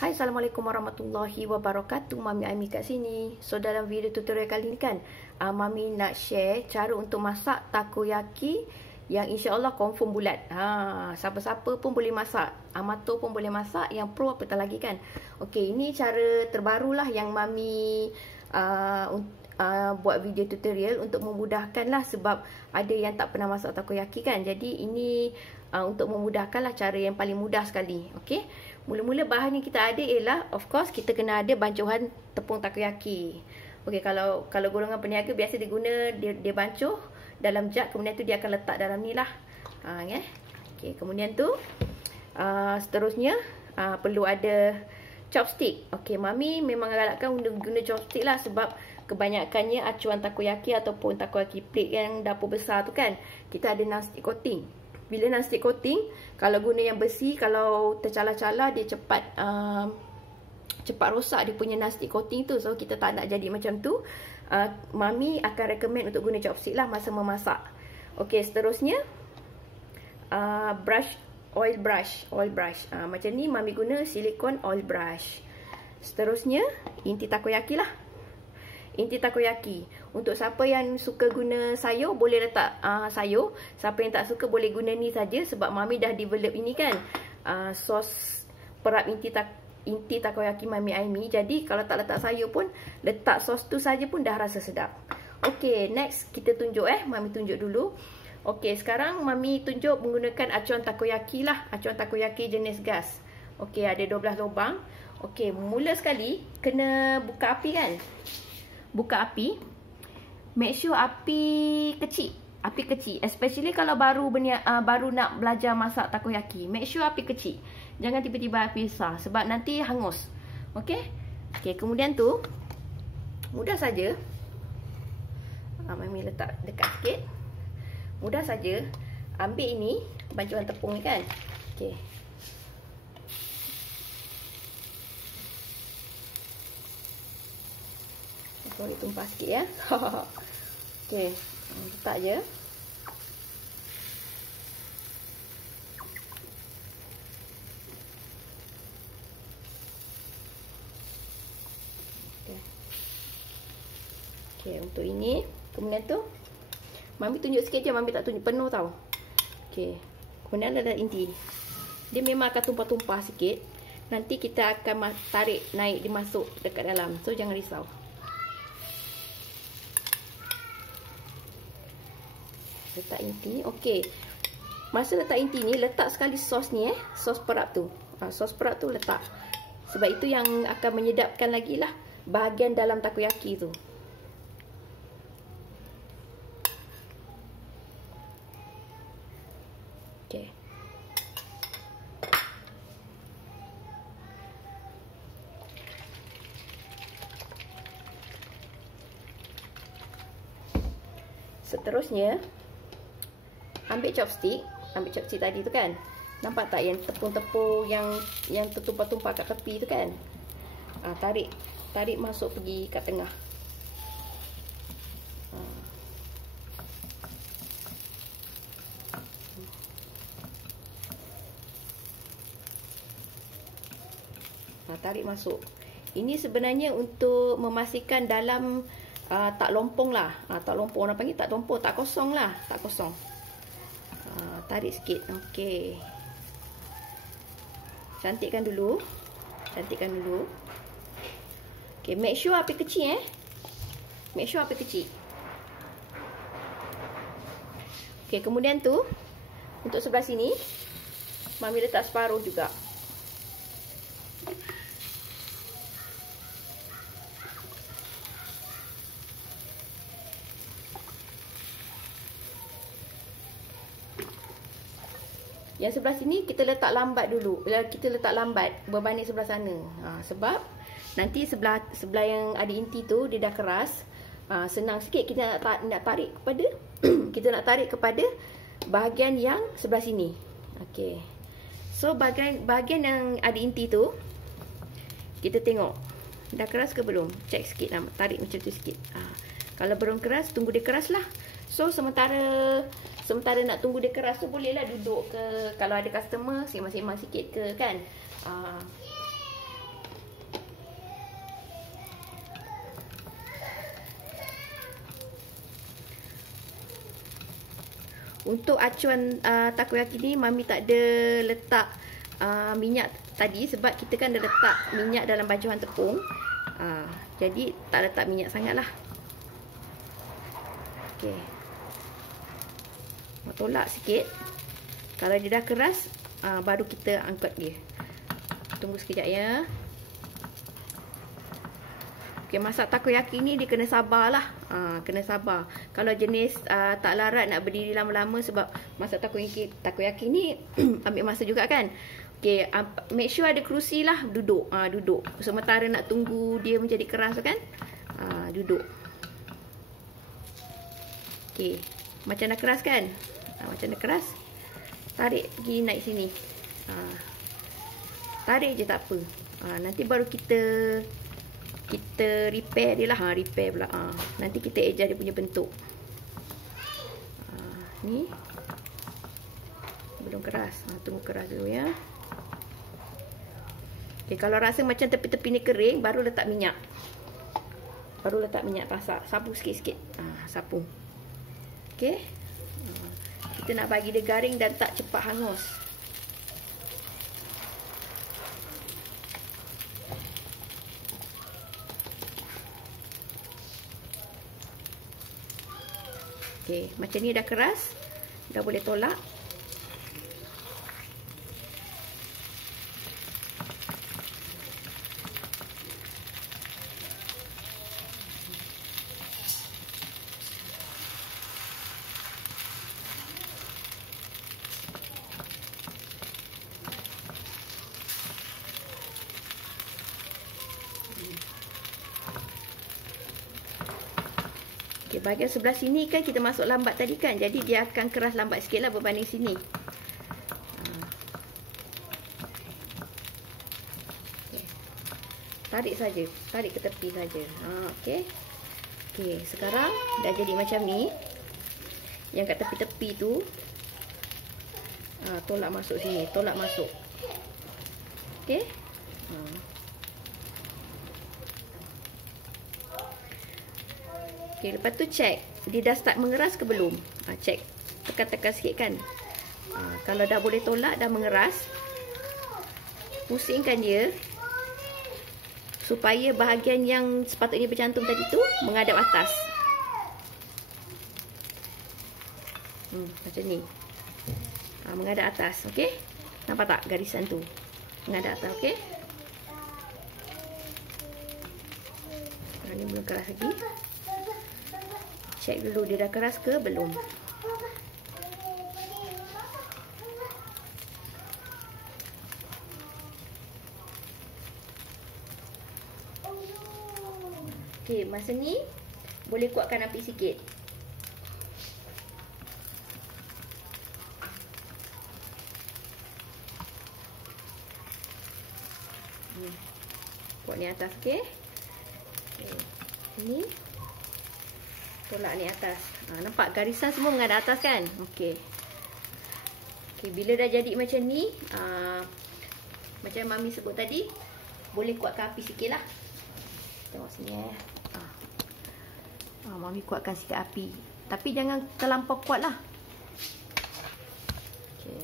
Hai, Assalamualaikum warahmatullahi wabarakatuh. Mami Aimi kat sini. So dalam video tutorial kali ni kan, Mami nak share cara untuk masak takoyaki yang insya-Allah confirm bulat. Siapa-siapa pun boleh masak. Amatur pun boleh masak, yang pro apatah lagi kan. Okey, ini cara terbarulah yang Mami buat video tutorial untuk memudahkan lah, sebab ada yang tak pernah masak takoyaki kan. Jadi ini untuk memudahkan lah, cara yang paling mudah sekali. Okey, mula-mula bahan yang kita ada ialah, of course, kita kena ada bancuhan tepung takoyaki. Okey, kalau golongan peniaga biasa diguna dia bancuh dalam jug, kemudian tu dia akan letak dalam ni lah. Okey, kemudian tu seterusnya perlu ada chopstick. Okey, Mami memang galakkan guna chopstick lah, sebab kebanyakannya acuan takoyaki ataupun takoyaki plate yang dapur besar tu kan, kita ada non-stick coating. Bila non-stick coating, kalau guna yang besi, kalau tercalar-calar dia cepat rosak dia punya non-stick coating tu. So kita tak nak jadi macam tu. Mami akan recommend untuk guna chopstick lah masa memasak. Okey, seterusnya oil brush. Macam ni Mami guna silicone oil brush. Seterusnya inti takoyaki lah. Inti takoyaki. Untuk siapa yang suka guna sayur, boleh letak sayur. Siapa yang tak suka boleh guna ni saja, sebab Mami dah develop ini kan, sos perap inti takoyaki Mami Aimi. Jadi kalau tak letak sayur pun, letak sos tu saja pun dah rasa sedap. Okey, next kita tunjuk Mami tunjuk dulu. Okey, sekarang Mami tunjuk menggunakan acuan takoyaki lah. Acuan takoyaki jenis gas. Okey, ada 12 lubang. Okey, mula sekali kena buka api kan. Buka api. Make sure api kecil. Api kecil. Especially kalau baru nak belajar masak takoyaki. Make sure api kecil. Jangan tiba-tiba api besar, sebab nanti hangus. Okey? Okey, kemudian tu mudah saja. Mami letak dekat sikit. Mudah saja. Ambil ini, bancuhan tepung ni kan. Okey. Sorry, tumpah sikit ya. Okey, letak je. Okey, untuk ini. Kemudian tu Mami tunjuk sikit je, Mami tak tunjuk penuh tau. Okey, kemudian ada inti. Dia memang akan tumpah-tumpah sikit. Nanti kita akan tarik naik, dia masuk dekat dalam. So jangan risau. Letak inti. Okey, masa letak inti ni, letak sekali sos ni sos perap tu. Sos perap tu letak, sebab itu yang akan menyedapkan lagi lah bahagian dalam takoyaki tu. Okey. Seterusnya ambil chopstick tadi tu kan. Nampak tak yang tepung-tepung yang tertumpah-tumpah kat tepi tu kan? Tarik masuk pergi kat tengah. Tarik masuk. Ini sebenarnya untuk memastikan dalam tak lompong lah. Tak lompong, orang panggil tak lompong, tak kosong lah. Tak kosong. Tarik sikit. Okey. Cantikkan dulu. Okey, make sure api kecil Make sure api kecil. Okey, kemudian tu untuk sebelah sini Mami letak separuh juga. Yang sebelah sini kita letak lambat dulu. Kita letak lambat berbanding sebelah sana. Sebab nanti sebelah yang ada inti tu dia dah keras. Senang sikit kita nak tarik kepada kita nak tarik kepada bahagian yang sebelah sini. Okey. So bahagian yang ada inti tu kita tengok dah keras ke belum. Cek sikit lah, tarik macam tu sikit. Kalau belum keras, tunggu dia keras lah. So sementara nak tunggu dia keras tu, bolehlah duduk ke, kalau ada customer sembang-sembang sikit ke kan. Untuk acuan takoyaki ni Mami tak ada letak minyak tadi sebab kita kan dah letak minyak dalam bajuan tepung. Jadi tak letak minyak sangat lah. Okey. Tolak sikit. Kalau dia dah keras, baru kita angkat dia. Tunggu sekejap ya. Okey, masak takoyaki ni dia kena sabar lah. Kena sabar. Kalau jenis tak larat nak berdiri lama-lama sebab masak takoyaki ni ambil masa juga kan. Okey, make sure ada kerusi lah. Duduk. Duduk. Sementara nak tunggu dia menjadi keras kan. Duduk. Okey. Macam dah keras kan? Macam dah keras. Tarik pergi naik sini. Tarik je tak apa. Nanti baru kita repair dia lah. Repair pula. Nanti kita adjust dia punya bentuk. Ni. Belum keras. Tunggu keras dulu ya. Okay, kalau rasa macam tepi-tepi ni kering, baru letak minyak. Baru letak minyak pasak. Sapu sikit-sikit. Sapu. Okey. Kita nak bagi dia garing dan tak cepat hangus. Okey, macam ni dah keras. Dah boleh tolak. Okay, bahagian sebelah sini kan kita masuk lambat tadi kan. Jadi dia akan keras lambat sikit lah berbanding sini. Okay. Tarik saja. Tarik ke tepi saja. Okey. Okey, sekarang dah jadi macam ni. Yang kat tepi-tepi tu. Tolak masuk sini. Tolak masuk. Okey. Okay, lepas tu check dia dah start mengeras ke belum. Check, tekan-tekan sikit kan. Kalau dah boleh tolak, dah mengeras, pusingkan dia supaya bahagian yang sepatutnya bercantum tadi tu menghadap atas. Macam ni. Menghadap atas. Okey, nampak tak garisan tu menghadap atas. Okey, ni belum keras lagi. Check dulu dia dah keras ke belum. Okey, masa ni boleh kuatkan api sikit. Kuat ni atas, okey. Ini tolak ni atas. Nampak garisan semua menghadap atas kan? Okey. Okey, bila dah jadi macam ni, macam Mami sebut tadi, boleh kuatkan api sikit lah. Tengok sini Mami kuatkan sikit api. Tapi jangan terlampau kuat lah. Okey.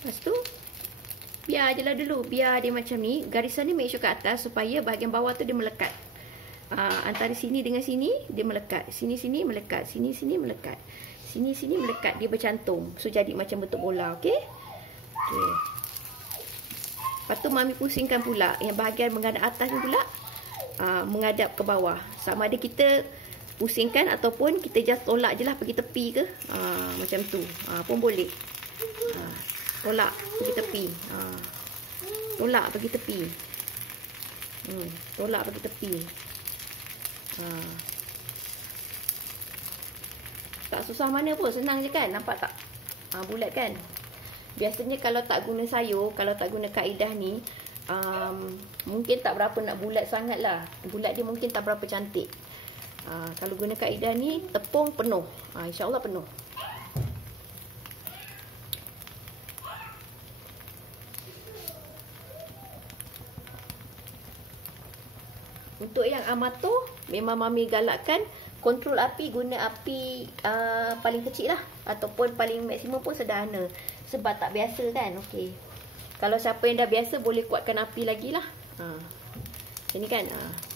Lepas tu biar je lah dulu. Biar dia macam ni. Garisan ni make sure kat atas supaya bahagian bawah tu dia melekat. Antara sini dengan sini dia melekat. Sini-sini melekat. Sini-sini melekat. Sini-sini melekat. Dia bercantum. So jadi macam bentuk bola. Okey. Okey. Lepas tu Mami pusingkan pula yang bahagian menghadap atas ni pula menghadap ke bawah. Sama ada kita pusingkan ataupun kita just tolak je lah pergi tepi ke. Macam tu. Pun boleh. Tolak pergi tepi. Tolak pergi tepi. Tolak pergi tepi. Tak susah mana pun, senang je kan. Nampak tak? Bulat kan? Biasanya kalau tak guna sayur, kalau tak guna kaedah ni, mungkin tak berapa nak bulat sangat lah. Bulat dia mungkin tak berapa cantik. Kalau guna kaedah ni, tepung penuh. InsyaAllah penuh. Untuk yang amatur, memang Mami galakkan kontrol api, guna api paling kecil lah. Ataupun paling maksimum pun sederhana. Sebab tak biasa kan. Okey. Kalau siapa yang dah biasa, boleh kuatkan api lagi lah. Macam ni kan.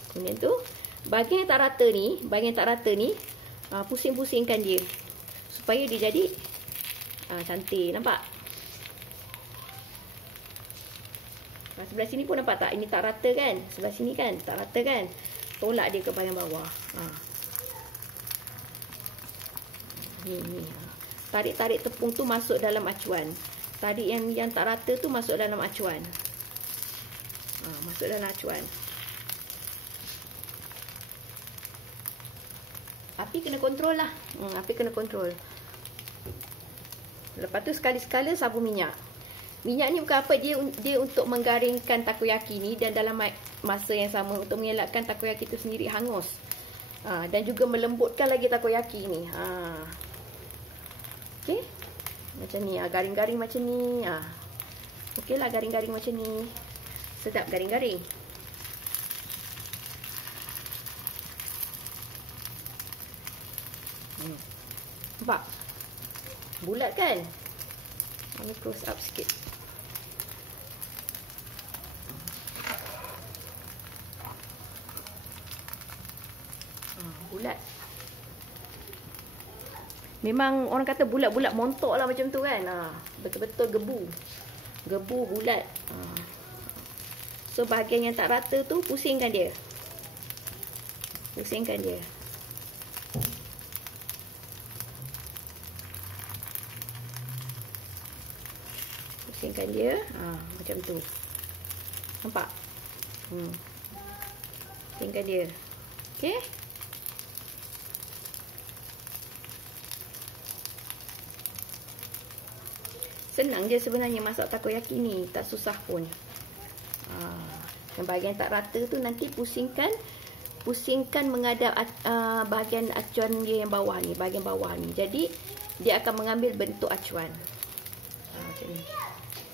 Kemudian tu, bahagian yang tak rata ni, pusing-pusingkan dia. Supaya dia jadi cantik. Nampak? Sebelah sini pun nampak tak? Ini tak rata kan? Sebelah sini kan? Tak rata kan? Tolak dia ke bahagian bawah. Ni. Tarik-tarik tepung tu masuk dalam acuan. Tarik yang tak rata tu masuk dalam acuan. Masuk dalam acuan. Api kena kontrol lah. Api kena kontrol. Lepas tu sekali-sekala sabun minyak. Minyak ni bukan apa, dia untuk menggaringkan takoyaki ni, dan dalam masa yang sama untuk mengelakkan takoyaki tu sendiri hangus. Dan juga melembutkan lagi takoyaki ni. Okey. Macam ni, garing-garing macam ni. Okey lah, garing-garing macam ni. Sedap garing-garing. Nampak? Bulat kan? Mami close up sikit. Bulat. Memang orang kata bulat-bulat montok lah macam tu kan. Betul-betul gebu. Gebu bulat. So bahagian yang tak rata tu, pusingkan dia. Pusingkan dia. Pusingkan dia. Macam tu. Nampak? Pusingkan dia. Okey. Senang je sebenarnya masak takoyaki ni. Tak susah pun. Yang bahagian tak rata tu nanti pusingkan menghadap bahagian acuan dia yang bawah ni. Bahagian bawah ni. Jadi, dia akan mengambil bentuk acuan. Macam ni.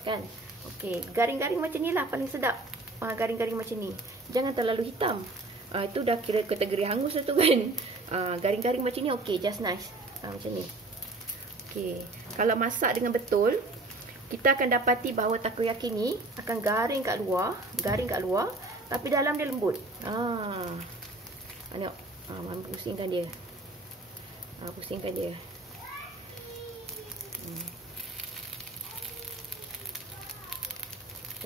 Kan? Okey. Garing-garing macam ni lah paling sedap. Garing-garing macam ni. Jangan terlalu hitam. Itu dah kira kategori hangus tu kan. Garing-garing macam ni okey, just nice. Macam ni. Okey. Kalau masak dengan betul, kita akan dapati bahawa takoyaki ni akan garing kat luar, tapi dalam dia lembut. Tengok. Mami pusingkan dia. Pusingkan dia.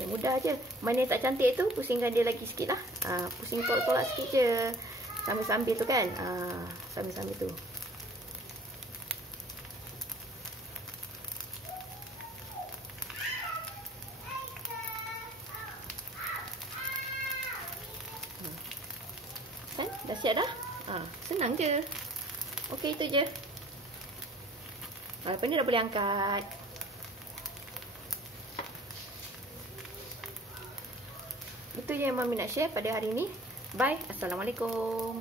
Mudah je. Mana yang tak cantik tu, pusingkan dia lagi sikit lah. Pusing tolak-tolak sikit je. Sambil-sambil tu kan. Sambil-sambil tu. Kan? Dah siap dah? Senang je. Okey, itu je. Lepas ni dah boleh angkat. Itu je yang Mami nak share pada hari ni. Bye. Assalamualaikum.